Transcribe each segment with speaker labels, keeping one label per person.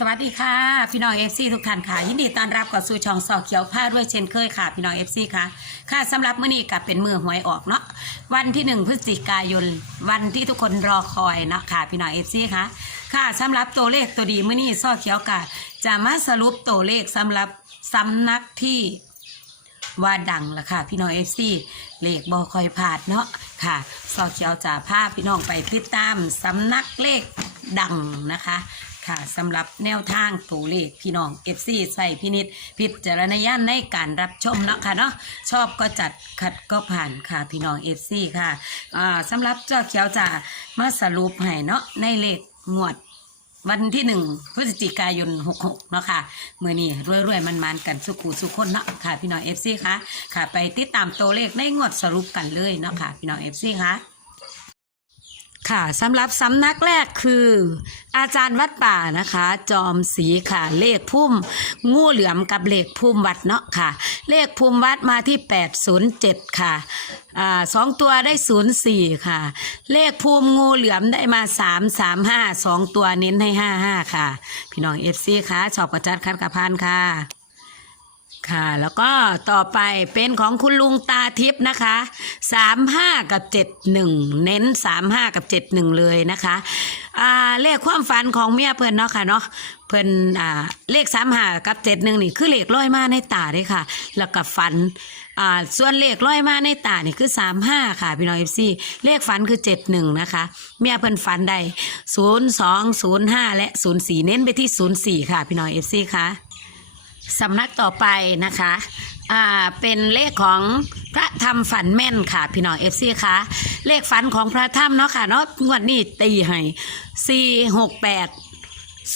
Speaker 1: สวัสดีค่ะ พี่น้องเอฟซีทุกท่านค่ะ ยินดีต้อนรับเข้าสู่ช่องสอเขียวผ้าด้วยเช่นเคยค่ะ พี่น้องเอฟซีค่ะ ค่ะสำหรับมื้อนี้กับเป็นมือหวยออกเนาะวันที่หนึ่งพฤศจิกายน วันที่ทุกคนรอคอยเนาะค่ะ พี่น้องเอฟซีค่ะ ค่ะสำหรับตัวเลขตัวดีมื้อนี้ซอเขียวกะจะมาสรุปตัวเลขสำหรับสำนักที่ว่าดังละค่ะ พี่น้องเอฟซีเลขบอคอยผาดเนาะค่ะซอเขียวจะพาพี่น้องไปติดตามสำนักเลขดังนะคะ ค่ะสำหรับแนวทางตัวเลขพี่น้องเอฟซีใส่พินิษพิจารณญาณในการรับชมเนาะค่ะเนาะชอบก็จัดขัดก็ผ่านค่ะพี่น้องเอฟซีค่ะอ่าสำหรับเจ้าเขียวจะมาสรุปให้เนาะในเลขงวดวันที่หนึ่งพฤศจิกายนหกหกเนาะค่ะเมื่อนี้รวยๆ มันๆ กันสุขูสุขคนเนาะค่ะ พี่น้องเอฟซีค่ะ ค่ะ ไปติดตามตัวเลขในงวดสรุปกันเลยเนาะค่ะ พี่น้องเอฟซีค่ะ ค่ะสำหรับสำนักแรกคือ อาจารย์วัดป่านะคะ จอมสีค่ะ เลขพุ่ม งูเหลือมกับเลขพุ่มวัดเนาะค่ะ เลขพุ่มวัดมาที่ 807 ค่ะอ่าสองตัวได้ 04 ค่ะ เลขพุ่มงูเหลือมได้มา 335สองตัวเน้นให้ 55 ค่ะ พี่น้องเอฟซีค่ะชอบประจัดคัดกระพานค่ะค่ะ แล้วก็ต่อไปเป็นของคุณลุงตาทิพย์นะคะ สามห้ากับเจ็ดหนึ่งเน้นสามห้ากับเจ็ดหนึ่งเลยนะคะอ่าเลขความฝันของเมียเพิ่นเนาะค่ะเนาะเพิ่นอ่าเลขสามห้ากับเจ็ดหนึ่งนี่คือเลขร้อยมาในตาเด้ค่ะ แล้วก็ฝันอ่าส่วนเลขร้อยมาในตานี่คือสามห้าค่ะพี่น้องเอฟซีเลขฝันคือเจ็ดหนึ่งนะคะเมียเพิ่นฝันได้ศูนย์สองศูนย์ห้าและศูนย์สี่เน้นไปที่ศูนย์สี่ค่ะพี่น้องเอฟซีค่ะสำนักต่อไปนะคะ อ่าเป็นเลขของพระธรรมฝันแม่นค่ะ พี่น้องเอฟซีคะเลขฝันของพระธรรมเนาะค่ะเนาะงวดนี้ตีให้สี่หกแปด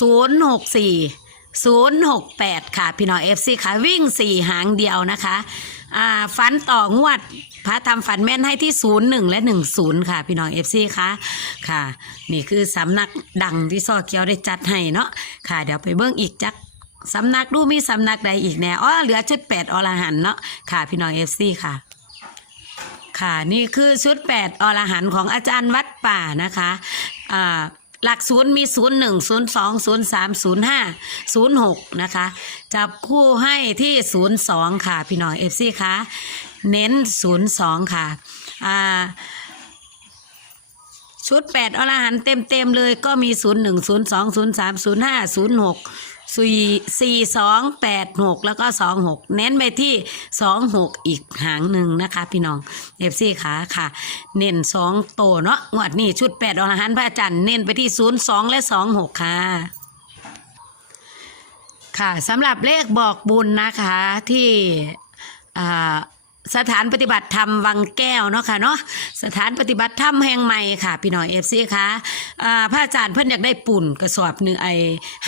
Speaker 1: ศูนย์หกสี่ศูนย์หกแปดค่ะ พี่น้องเอฟซีค่ะ วิ่งสี่หางเดียวนะคะอ่าฝันต่องวดพระธรรมฝันแม่นให้ที่ศูนย์หนึ่งและหนึ่งศูนย์ค่ะ พี่น้องเอฟซีคะค่ะ นี่คือสำนักดังที่ซอเกียวได้จัดให้เนาะค่ะ เดี๋ยวไปเบิ้งอีกจัก สำนักดูมีสำนักใดอีกแน่อ๋อเหลือชุดแปดอรหันเนาะค่ะพี่น้องเอฟซีค่ะ ค่ะนี่คือชุดแปดอรหันของอาจารย์วัดป่านะคะอ่าหลักศูนย์มีศูนย์หนึ่งศูนย์สองศูนย์สามศูนย์ห้าศูนย์หกนะคะ จับคู่ให้ที่ศูนย์สองค่ะ พี่น้องเอฟซีคะเน้นศูนย์สองค่ะอ่าชุดแปดอรหันเต็มเต็มเลยก็มีศูนย์หนึ่งศูนย์สองศูนย์สามศูนย์ห้าศูนย์หก สี่สี่สองแปดหกแล้วก็สองหกเน้นไปที่สองหกอีกหางหนึ่งนะคะ พี่น้องเอฟซีขาค่ะ เน้นสองโตเนาะงวดนี้ชุดแปดอรหันพระอาจารย์เน้นไปที่ศูนย์สองและสองหกค่ะค่ะสำหรับเลขบอกบุญนะคะที่อ่า สถานปฏิบัติธรรมวังแก้วเนาะค่ะเนาะสถานปฏิบัติธรรมแห่งใหม่ค่ะ พี่น้องเอฟซีค่ะอ่าพระอาจารย์เพิ่นอยากได้ปุ่นกระสอบหนึ่งไอ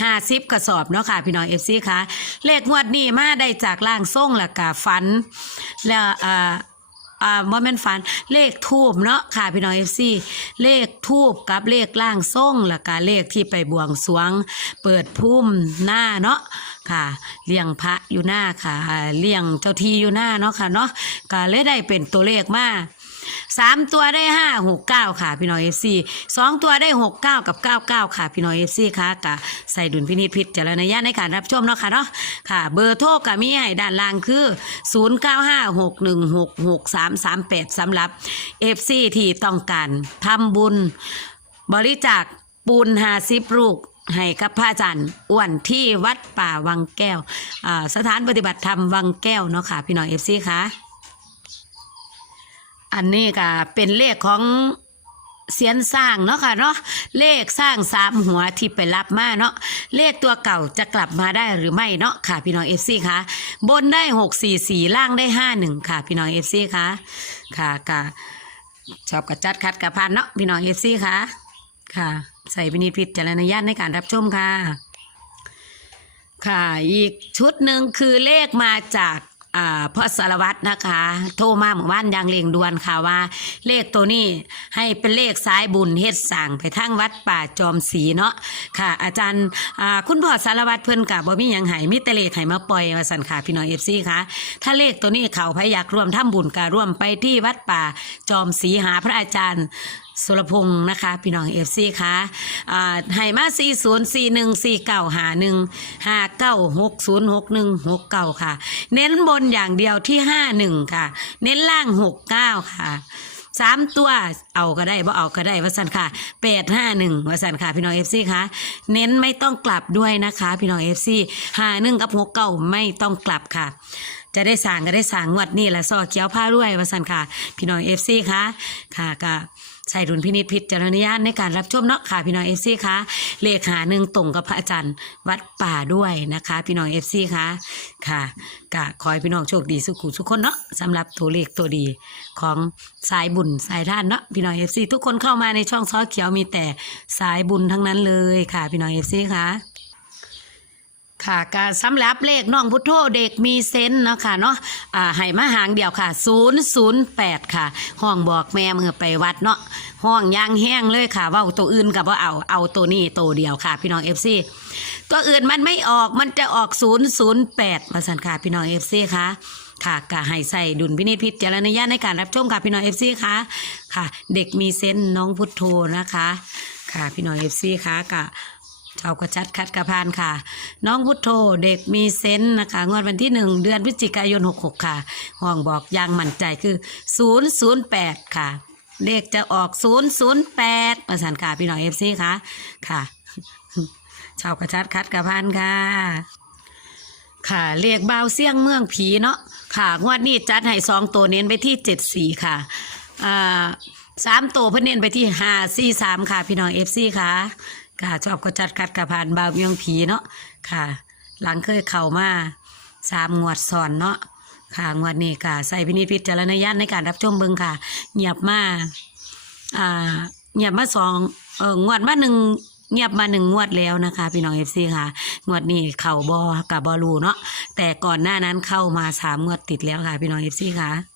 Speaker 1: ห้าสิบกระสอบเนาะค่ะพี่น้องเอฟซีค่ะ เลขงวดนี้มาได้จากล่างส่งแล้วก็ฝัน แล้วอ่าอ่าว่าแม่นฝันเลขทูบเนาะค่ะพี่น้องเอฟซีเลขทูบกับเลขล่างส่งแล้วก็เลขที่ไปบวงสรวง เปิดพุ่มหน้าเนาะ ค่ะ เลี้ยงพระอยู่หน้าค่ะ เลี้ยงเจ้าที่อยู่หน้าเนาะค่ะเนาะก็เลยได้เป็นตัวเลขมาสามตัวได้ห้าหกเก้าค่ะพี่น้องเอฟซีสองตัวได้หกเก้ากับเก้าเก้าค่ะพี่น้องเอฟซีค่ะกะใส่ดุลพินิจพิจารณญาณในการรับชมเนาะค่ะเนาะค่ะ เบอร์โทรกับมีให้ด้านล่างคือ0 9 5 6 1 6 6 3 3 8สามสามแปดสำหรับเอฟซีที่ต้องการทำบุญ บริจาคปูนหาซิบลูก ให้กับพระอาจารย์อ้วนที่วัดป่าวังแก้ว สถานปฏิบัติธรรมวังแก้วเนาะค่ะพี่น้องเอฟซีค่ะ อันนี้ก็เป็นเลขของเสียนสร้างเนาะค่ะเนาะเลขสร้างสามหัวที่ไปรับมาเนาะเลขตัวเก่าจะกลับมาได้หรือไม่เนาะค่ะพี่น้องเอฟซีค่ะบนได้หกสี่สี่ล่างได้ห้าหนึ่งค่ะพี่น้องเอฟซีค่ะค่ะค่ะชอบกระจัดคัดกระพันเนาะพี่น้องเอฟซีค่ะ ค่ะ ใส่พินิจพิจารณญาณในการรับชมค่ะ ค่ะ อีกชุดหนึ่งคือเลขมาจากอ่าพ่อสารวัตรนะคะ โทรมาหมู่บ้านยางเลียงดวนค่ะว่า เลขตัวนี้ให้เป็นเลขสายบุญเฮ็ดสั่งไปทางวัดป่าจอมศรีเนาะค่ะ อาจารย์คุณพ่อสารวัตรเพิ่อนกับบ่มียังให้มีแต่เลขให้มาปล่อยว่าสันค่ะพี่น้องเอฟซีค่ะถ้าเลขตัวนี้เขาพอยากร่วมทำบุญก็ร่วมไปที่วัดป่าจอมศรีหาพระอาจารย์สุรพงศ์นะคะ พี่น้องเอฟซีค่ะอ่าให้มา4 0 4 1 4 9หา1 5 9 6 0 6 1 6 9 ค่ะ เน้นบนอย่างเดียวที่ 51 ค่ะ เน้นล่าง 69 ค่ะสามตัวเอาก็ได้บ่เอาก็ได้วสันค่ะแปดห้าหนึ่งวสันค่ะ พี่น้องเอฟซีค่ะเน้นไม่ต้องกลับด้วยนะคะ พี่น้องเอฟซีห้าหนึ่งกับหกเก้าไม่ต้องกลับค่ะ จะได้สั่งก็ได้สั่งงวดนี่แหละซอเขี้ยวผ้ารวยวสันค่ะ พี่น้องเอฟซีค่ะค่ะก็ ใช้ดุลพินิจพิจารณญาณในการรับชมเนาะค่ะพี่น้องเอฟซีคะเลขหาหนึ่งตรงกับพระอาจารย์วัดป่าด้วยนะคะ พี่น้องเอฟซีคะค่ะกะขอให้พี่น้องโชคดีสุขุสุขคนเนาะสำหรับตัวเลขตัวดีของสายบุญสายท่านเนาะพี่น้องเอฟซีทุกคนเข้ามาในช่องซอเขียวมีแต่สายบุญทั้งนั้นเลยค่ะ พี่น้องเอฟซีคะ ค่ะก็สำหรับเลขน้องพุทโธเด็กมีเซนเนาะค่ะเนาะอ่าให้มาหางเดียวค่ะ 008 ค่ะ ห้องบอกแม่มือไปวัดเนาะห้องยางแห้งเลยค่ะ ว่าตัวอื่นกับว่าเอาเอาตัวนี้ตัวเดียวค่ะ พี่น้อง FC ตัวอื่นมันไม่ออกมันจะออก 008มาสันค่ะพี่น้อง FC ค่ะค่ะก็ให้ใส่ดุลพินิจพิจารณญาณในการรับชมค่ะพี่น้อง FC ค่ะค่ะ เด็กมีเซนน้องพุทโธนะคะ ค่ะพี่น้อง FC ค่ะก็ ชากระชัดคัดกระพานค่ะ น้องพุทโธเด็กมีเซนส์นะคะ งวดวันที่หนึ่งเดือนพฤศจิกายน 66 ค่ะ ห้องบอกอยางมั่นใจคือ 008 ค่ะ เลขจะออก 008 ประสานค่ะพี่น้องเอฟซีค่ะค่ะชาวกระชัดคัดกระพานค่ะค่ะเรียกเบาเสี่ยงเมืองผีเนาะค่ะ งวดนี้จัดให้สองตัวเน้นไปที่เจ็ดสี่ค่ะอ่าสามตัวเพิ่นเน้นไปที่ห้าสี่สามค่ะ พี่น้องเอฟซีค่ะ ค่ะชอบก็จัดคัดกระพานบาวเมืองผีเนาะค่ะ หลังเคยเข้ามาสามงวดซอนเนาะค่ะงวดนี้ค่ะใส่พินิจพิจารณญาณในการรับชมเบิงค่ะเงียบมาอ่าเงียบมาสองเอองวดมาหนึ่งเงียบมาหนึ่งงวดแล้วนะคะพี่น้องเอฟซีค่ะ งวดนี้เข่าบอกับบอลูเนาะแต่ก่อนหน้านั้นเข้ามาสามงวดติดแล้วค่ะพี่น้องเอฟซีค่ะ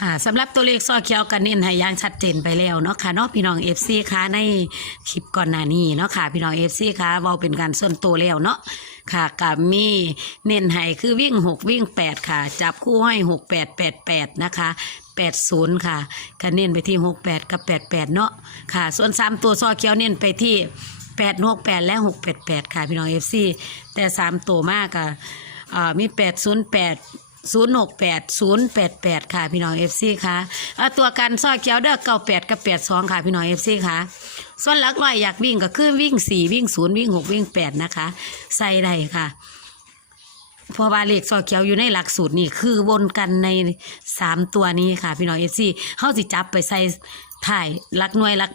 Speaker 1: ค่ะสำหรับตัวเลขซอเขียวกันเน้นให้ย่างชัดเจนไปแล้วเนาะค่ะเนาะพี่น้องเอฟซีค่ะในคลิปก่อนหน้านี้เนาะค่ะ พี่น้องเอฟซีค่ะเว้าเป็นการส่วนตัวแล้วเนาะค่ะกับมีเน้นให้คือวิ่งหกวิ่งแปดค่ะ จับคู่ให้หกแปดแปดแปดนะคะแปดศูนย์ค่ะก็เน้นไปที่หกแปดกับแปดแปดเนาะค่ะ ส่วนสามตัวซอเขียวเน้นไปที่แปดหกแปดและหกแปดแปดค่ะพี่น้องเอฟซีแต่สามตัวมากค่ะอ่ามีแปดศูนย์แปด ศูนย์หกแปดศูนย์แปดแปดค่ะพี่น้องเอฟซีค่ะเอาตัวกันซอยเกียวเด้อเก้าแปดกับแปดสองค่ะพี่น้องเอฟซีค่ะ ส่วนหลักร้อยอยากวิ่งก็คือวิ่งสี่วิ่งศูนย์วิ่งหกวิ่งแปดนะคะ ใส่ได้ค่ะพอบาเลขซอยเขียวอยู่ในหลักสูตรนี่คือวนกันในสามตัวนี้ค่ะ พี่น้องเอฟซีเขาสิจับไปใส่ถ่ายลักหน่วยลัก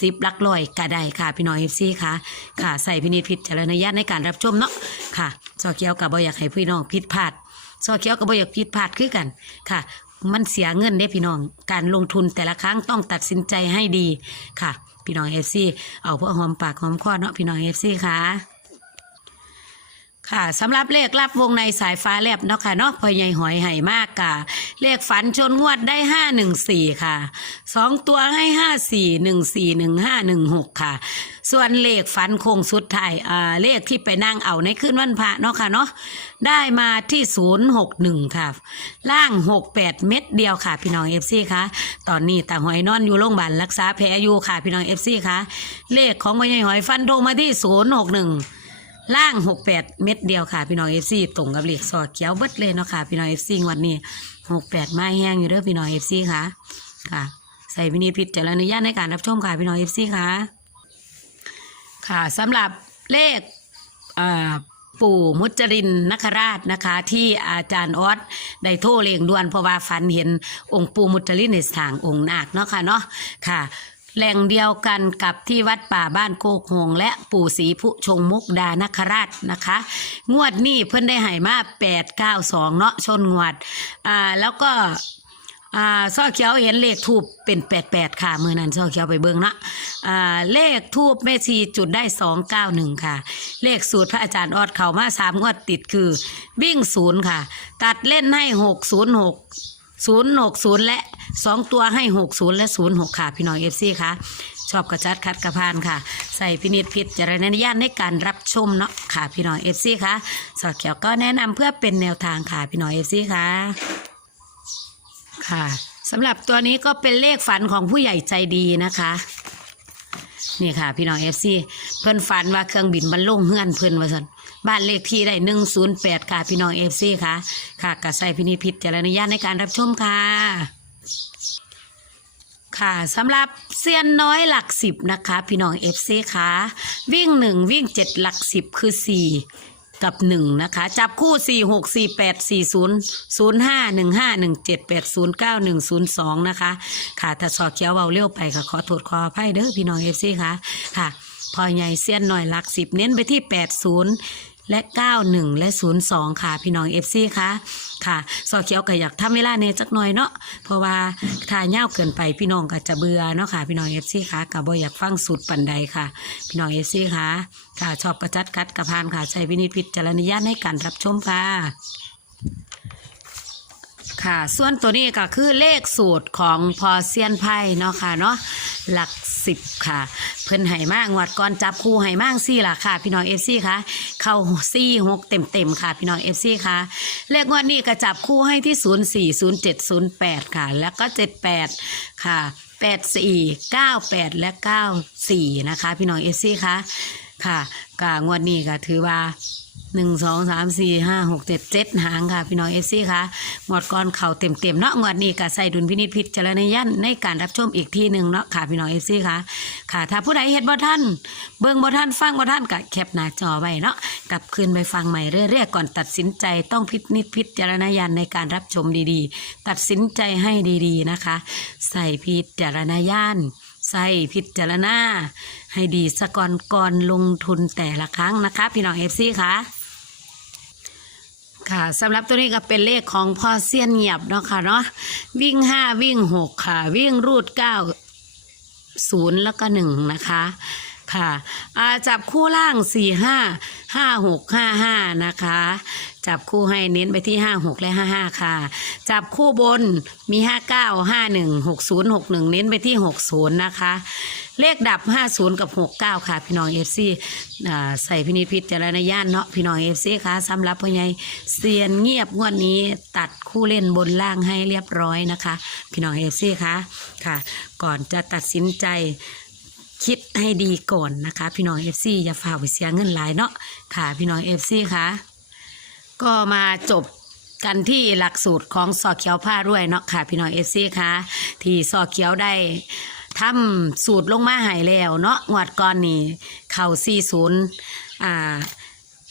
Speaker 1: สิบลักลอยก็ได้ค่ะ พี่น้องเอฟซีค่ะค่ะ ใส่พินิจพิจารณญาณในการรับชมเนาะค่ะซอเกียวกับบ่อยากให้พี่น้องผิดพลาด ซอเกียวกับบ่อยากผิดพลาดคือกันค่ะ มันเสียเงินได้พี่น้อง การลงทุนแต่ละครั้งต้องตัดสินใจให้ดีค่ะ พี่น้องเอฟซีเอาเพื่อหอมปากหอมคอเนาะพี่น้องเอฟซีค่ะ ค่ะสำหรับเลขรับวงในสายฟ้าแลบเนาะค่ะเนาะพอใหญ่หอยไห่มากกะเลขฝันชนงวดได้ห้าหนึ่งสี่ค่ะสองตัวให้ห้าสี่หนึ่งสี่หนึ่งห้าหนึ่งหกค่ะ ส่วนเลขฝันคงสุดท้ายอ่าเลขที่ไปนั่งเอาในคืนวันพระเนาะค่ะเนาะได้มาที่ศูนย์หกหนึ่งค่ะ ล่างหกแปดเม็ดเดียวค่ะ พี่น้องเอฟซีค่ะตอนนี้ตาหอยนอนอยู่โรงพยาบาลรักษาแผลอยู่ค่ะพี่น้องเอฟซีค่ะเลขของพอใหญ่หอยฟันโทงมาที่ศูนย์หกหนึ่ง ล่าง68เม็ดเดียวค่ะ พี่น้องเอฟซีตรงกับเหล็กซอเขียวเบิดเลยเนาะค่ะ พี่น้องเอฟซีวันนี้68ไม้แห้งอยู่เด้อพี่น้องเอฟซีค่ะค่ะใส่วินิจพิจารณญาณในการรับชมค่ะพี่น้องเอฟซีค่ะค่ะสำหรับเลขอ่าปู่มุจรินนคราชนะคะ ที่อาจารย์ออสได้โทรเลงด่วนเพราะว่าฝันเห็นองค์ปู่มุจรินในทางองค์นาคเนาะค่ะเนาะค่ะ แหล่งเดียวกันกับที่วัดป่าบ้านโคกโฮงและปู่ศรีผู้ชงมุกดานคราชนะคะ งวดนี้เพิ่อนได้ให้มา8 9 2เก้าสองเนาะชนงวดอ่าแล้วก็อ่าซ่อเขียวเห็นเลขทูบเป็นแปดแปดค่ะมือนั้นซ่อเขียวไปเบิ่งเนาะอ่าเลขทูบแม่ชีจุดได้สองเก้าหนึ่งค่ะ เลขสูตรพระอาจารย์ออดเขามาสามงวดติดคือ วิ่งศูนย์ค่ะ ตัดเล่นให้หกศูนย์หก ศูนย์หกศูนย์และสองตัวให้หกศูนย์และศูนย์หกค่ะ พี่น้องเอฟซีค่ะชอบกระจัดคัดกระพานค่ะ ใส่พินิจพิจารณญาณในการรับชมเนาะค่ะพี่น้องเอฟซีค่ะสอดเขียวก็แนะนำเพื่อเป็นแนวทางค่ะพี่น้องเอฟซีค่ะค่ะสำหรับตัวนี้ก็เป็นเลขฝันของผู้ใหญ่ใจดีนะคะนี่ค่ะ พี่น้องเอฟซีเพื่อนฝันว่าเครื่องบินมันลงเฮือนเพื่อนว่าสัน บ้านเลขที่ได้หนึ่งศูนย์แปดค่ะ พี่น้องเอฟซีค่ะ ค่ะกระใส่พินิจพิจารณญาณในการรับชมค่ะ ค่ะสำหรับเซียนน้อยหลักสิบนะคะ พี่น้องเอฟซีค่ะ วิ่งหนึ่งวิ่งเจ็ดหลักสิบคือสี่กับหนึ่งนะคะ จับคู่สี่หกสี่แปดสี่ศูนย์ศูนย์ห้าหนึ่งห้าหนึ่งเจ็ดแปดศูนย์เก้าหนึ่งศูนย์สองนะคะ ค่ะถ้าสอเขียวเบาเร็วไปค่ะ ขอโทษขออภัยเด้อพี่น้องเอฟซีค่ะ ค่ะ พอใหญ่เซียนหน่อยหลักสิบเน้นไปที่แปดศูนย์ และ 91 และ 02 ค่ะ พี่น้อง FC ค่ะ ค่ะ สอเขียวก็อยากทำเวลาเนจักหน่อยเนาะ เพราะว่าถ้าเง่าเกินไปพี่น้องก็จะเบื่อเนาะค่ะ พี่น้อง FC ค่ะก็บ่อยากฟังสุดปันใดค่ะ พี่น้อง FC ค่ะ ค่ะ ชอบกระจัดกัดกระพานค่ะ ใช้วินิจพิจารณญาณในการรับชมค่ะ ค่ะ ส่วนตัวนี้ก็คือเลขสูตรของพอเซียนไพ่เนาะค่ะเนาะหลักสิบค่ะ เพิ่นไห่มากงวดก่อนจับคู่ไห่มากซี่ล่ะค่ะ พี่น้องเอฟซีค่ะ เข้าซี่หกเต็มเต็มค่ะ พี่น้องเอฟซีค่ะ เลขงวดนี้ก็จับคู่ให้ที่ศูนย์สี่ศูนย์เจ็ดศูนย์แปดค่ะ แล้วก็เจ็ดแปดค่ะแปดสี่เก้าแปดและเก้าสี่นะคะ พี่น้องเอฟซีค่ะค่ะกางวดนี้ก็ถือว่า หนึ่งสองสามสี่ห้าหกเจ็ดเจ็ดหางค่ะ พี่น้องเอฟซีค่ะงวดก่อนเข่าเต็มเต็มเนาะงวดนี้ก็ใส่ดุลพินิจพิจารณญาณในการรับชมอีกทีหนึ่งเนาะค่ะพี่น้องเอฟซีค่ะค่ะ ถ้าผู้ใดเฮ็ดบ่ท่านเบิ่งบ่ท่านฟังบ่ท่านก็แคปหน้าจอไว้เนาะกลับคืนไปฟังใหม่เรื่อยๆก่อนตัดสินใจต้องพินิจพิจารณญาณในการรับชมดีๆ ตัดสินใจให้ดีๆนะคะ ใส่พิจารณญาณใส่พิจารณาให้ดีสะก่อนก่อนลงทุนแต่ละครั้งนะคะ พี่น้องเอฟซีค่ะ ค่ะสำหรับตัวนี้ก็เป็นเลขของพ่อเซียนเงียบเนาะค่ะเนาะวิ่งห้าวิ่งหกค่ะ วิ่งรูดเก้าศูนย์แล้วก็หนึ่งนะคะค่ะอาจับคู่ล่างสี่ห้าห้าหกห้าห้านะคะ จับคู่ให้เน้นไปที่ห้าหกและห้าห้าค่ะ จับคู่บนมีห้าเก้าห้าหนึ่งหกศูนย์หกหนึ่งเน้นไปที่หกศูนย์นะคะ เลขดับ 50 กับ 69 ค่ะ พี่น้องเอฟซีใส่พินิจพิจารณญาณเนาะพี่น้องเอฟซีค่ะสำหรับพ่อใหญ่เซียนเงียบงวดนี้ตัดคู่เล่นบนล่างให้เรียบร้อยนะคะ พี่น้องเอฟซีค่ะค่ะ ก่อนจะตัดสินใจคิดให้ดีก่อนนะคะ พี่น้องเอฟซีอย่าฝ่าไปเสียเงินหลายเนาะค่ะ พี่น้องเอฟซีค่ะก็มาจบกันที่หลักสูตรของสอเขียวผ้ารวยเนาะค่ะ พี่น้องเอฟซีค่ะที่สอเขียวได้ ทำสูตรลงมาให้แล้วเนาะงวดก่อนนี่เข่า40อ่า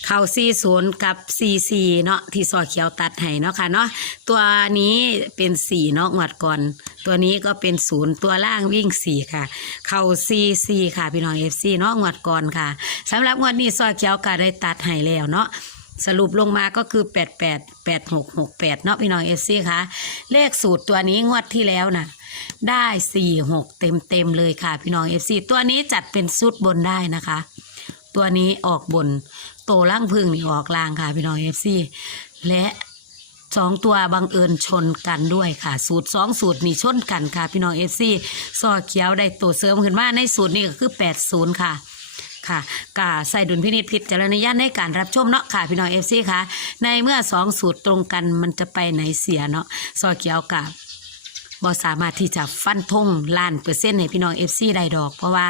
Speaker 1: เข่า40กับ44เนาะที่สอเขียวตัดให้เนาะค่ะเนาะตัวนี้เป็น4เนาะงวดก่อน ตัวนี้ก็เป็น0ตัวล่างวิ่ง4ค่ะ เข่า44ค่ะพี่น้อง FC เนาะงวดก่อนค่ะสำหรับงวดนี้สอเขียวก็ได้ตัดให้แล้วเนาะสรุปลงมาก็คือ 88 86 68 เนาะพี่น้องเอฟซีคะเลขสูตรตัวนี้งวดที่แล้วน่ะ ได้46เต็มเต็มเลยค่ะ พี่น้องเอฟซีตัวนี้จัดเป็นสุดบนได้นะคะ ตัวนี้ออกบน โตล่างพึ่งนี่ออกล่างค่ะ พี่น้องเอฟซีและสองตัวบังเอิญชนกันด้วยค่ะ สูตรสองสูตรนี่ชนกันค่ะ พี่น้องเอฟซีซอเขียวได้ตัวเสริมขึ้นมาในสูตรนี้ก็คือ80ค่ะค่ะกาใส่ดุลพินิจพิจารณญาณในการรับชมเนาะค่ะพี่น้องเอฟซีค่ะ ในเมื่อสองสูตรตรงกันมันจะไปไหนเสียเนาะซอเขียวกับ บอสามารถที่จะฟันธงล้านเปอร์เซ็นต์ให้พี่น้องเอฟซีได้ดอก เพราะว่า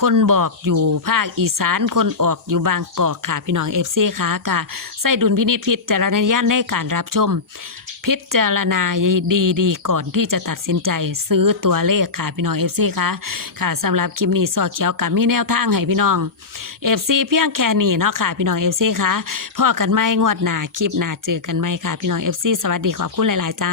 Speaker 1: คนบอกอยู่ภาคอีสานคนออกอยู่บางกอกค่ะพี่น้องเอฟซีค่ะกะใส่ดุลพินิจพิจารณญาณในการรับชม พิจารณาดีดีก่อนที่จะตัดสินใจซื้อตัวเลขค่ะพี่น้องเอฟซีค่ะค่ะสำหรับคลิปนี้ซอเขียวกับมีแนวทางให้พี่น้องเอฟซีเพียงแค่นี้เนาะค่ะพี่น้องเอฟซีค่ะพ่อกันไหมงวดหนาคลิปหนาเจอกันไหมค่ะพี่น้องเอฟซีสวัสดีขอบคุณหลาย ๆ จ้า